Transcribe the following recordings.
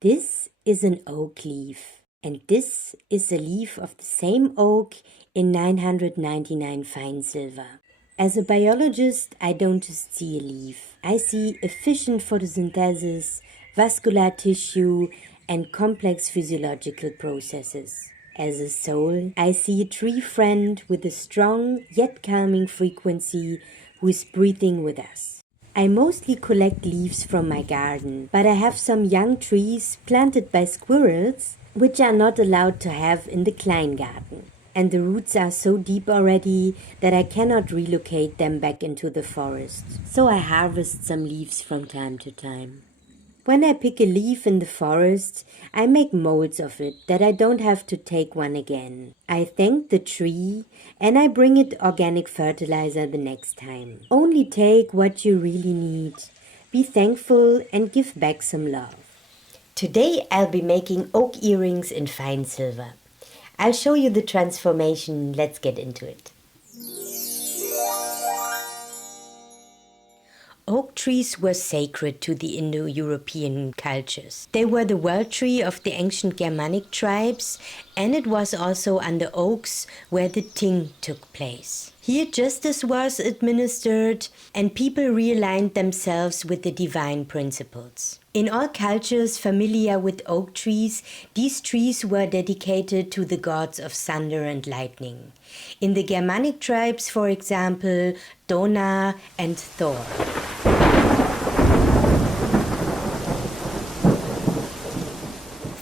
This is an oak leaf, and this is a leaf of the same oak in 999 fine silver. As a biologist, I don't just see a leaf. I see efficient photosynthesis, vascular tissue, and complex physiological processes. As a soul, I see a tree friend with a strong yet calming frequency who is breathing with us. I mostly collect leaves from my garden, but I have some young trees planted by squirrels, which are not allowed to have in the Kleingarten. And the roots are so deep already that I cannot relocate them back into the forest. So I harvest some leaves from time to time. When I pick a leaf in the forest, I make molds of it that I don't have to take one again. I thank the tree and I bring it organic fertilizer the next time. Only take what you really need. Be thankful and give back some love. Today I'll be making oak earrings in fine silver. I'll show you the transformation. Let's get into it. Oak trees were sacred to the Indo-European cultures. They were the world tree of the ancient Germanic tribes, and it was also under oaks where the ting took place. Here justice was administered, and people realigned themselves with the divine principles. In all cultures familiar with oak trees, these trees were dedicated to the gods of thunder and lightning. In the Germanic tribes, for example, Dona and Thor.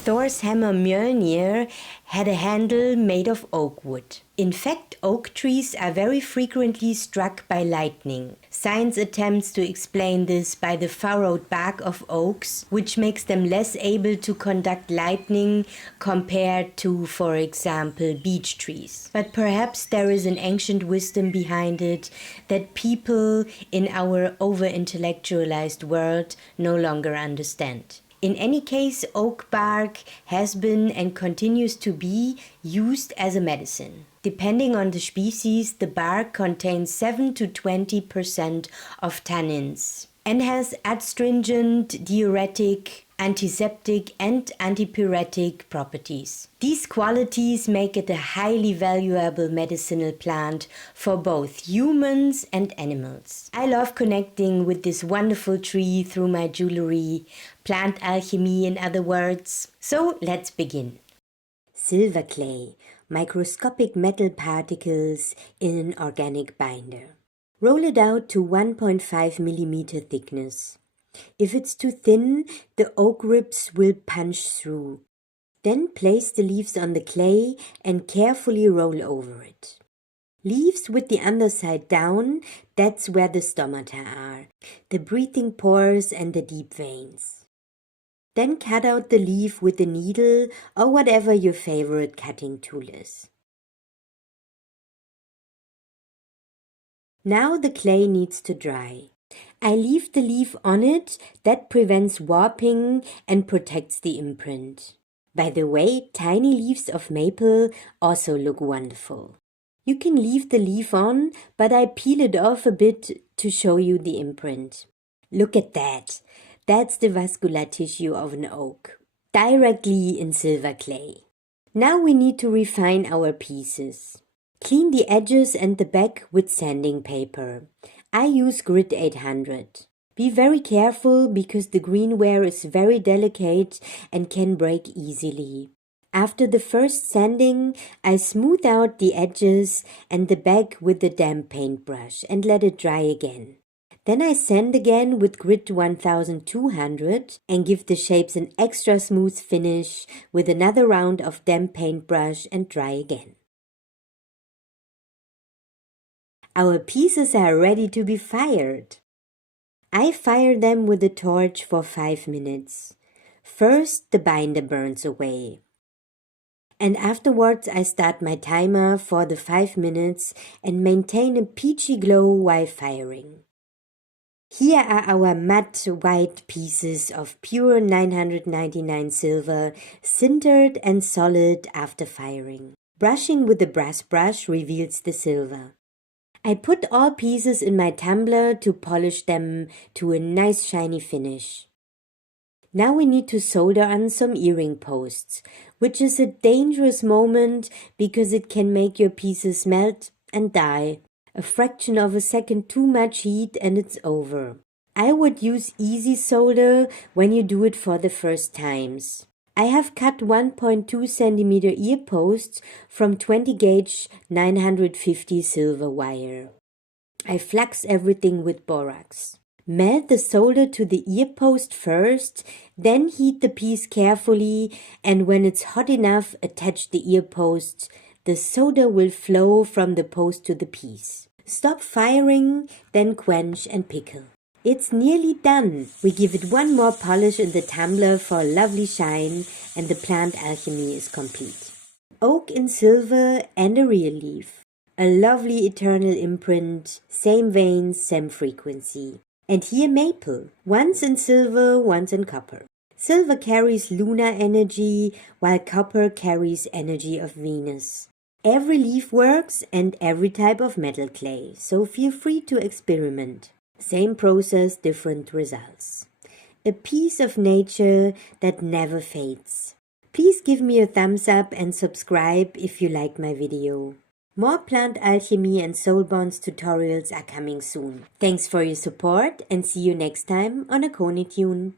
Thor's hammer Mjolnir had a handle made of oak wood. In fact, oak trees are very frequently struck by lightning. Science attempts to explain this by the furrowed bark of oaks, which makes them less able to conduct lightning compared to, for example, beech trees. But perhaps there is an ancient wisdom behind it that people in our over-intellectualized world no longer understand. In any case, oak bark has been and continues to be used as a medicine. Depending on the species, the bark contains 7 to 20% of tannins and has astringent, diuretic, antiseptic and antipyretic properties. These qualities make it a highly valuable medicinal plant for both humans and animals. I love connecting with this wonderful tree through my jewelry, plant alchemy in other words. So let's begin. Silver clay, microscopic metal particles in an organic binder. Roll it out to 1.5 mm thickness. If it's too thin, the oak ribs will punch through. Then place the leaves on the clay and carefully roll over it. Leaves with the underside down, that's where the stomata are, the breathing pores and the deep veins. Then cut out the leaf with a needle or whatever your favorite cutting tool is. Now the clay needs to dry. I leave the leaf on it, that prevents warping and protects the imprint. By the way, tiny leaves of maple also look wonderful. You can leave the leaf on, but I peel it off a bit to show you the imprint. Look at that. That's the vascular tissue of an oak, directly in silver clay. Now we need to refine our pieces. Clean the edges and the back with sanding paper. I use Grit 800. Be very careful because the greenware is very delicate and can break easily. After the first sanding, I smooth out the edges and the back with the damp paintbrush and let it dry again. Then I sand again with Grit 1200 and give the shapes an extra smooth finish with another round of damp paintbrush and dry again. Our pieces are ready to be fired. I fire them with a torch for 5 minutes. First, the binder burns away. And afterwards, I start my timer for the 5 minutes and maintain a peachy glow while firing. Here are our matte white pieces of pure 999 silver, sintered and solid after firing. Brushing with the brass brush reveals the silver. I put all pieces in my tumbler to polish them to a nice shiny finish. Now we need to solder on some earring posts, which is a dangerous moment because it can make your pieces melt and die. A fraction of a second too much heat and it's over. I would use easy solder when you do it for the first times. I have cut 1.2 cm ear posts from 20 gauge 950 silver wire. I flux everything with borax. Melt the solder to the ear post first, then heat the piece carefully, and when it's hot enough, attach the ear posts. The solder will flow from the post to the piece. Stop firing, then quench and pickle. It's nearly done. We give it one more polish in the tumbler for a lovely shine, and the plant alchemy is complete. Oak in silver and a real leaf. A lovely eternal imprint, same veins, same frequency. And here maple, once in silver, once in copper. Silver carries lunar energy, while copper carries energy of Venus. Every leaf works and every type of metal clay, so feel free to experiment. Same process, different results. A piece of nature that never fades. Please give me a thumbs up and subscribe if you like my video. More plant alchemy and soul bonds tutorials are coming soon. Thanks for your support and see you next time on Aconitune.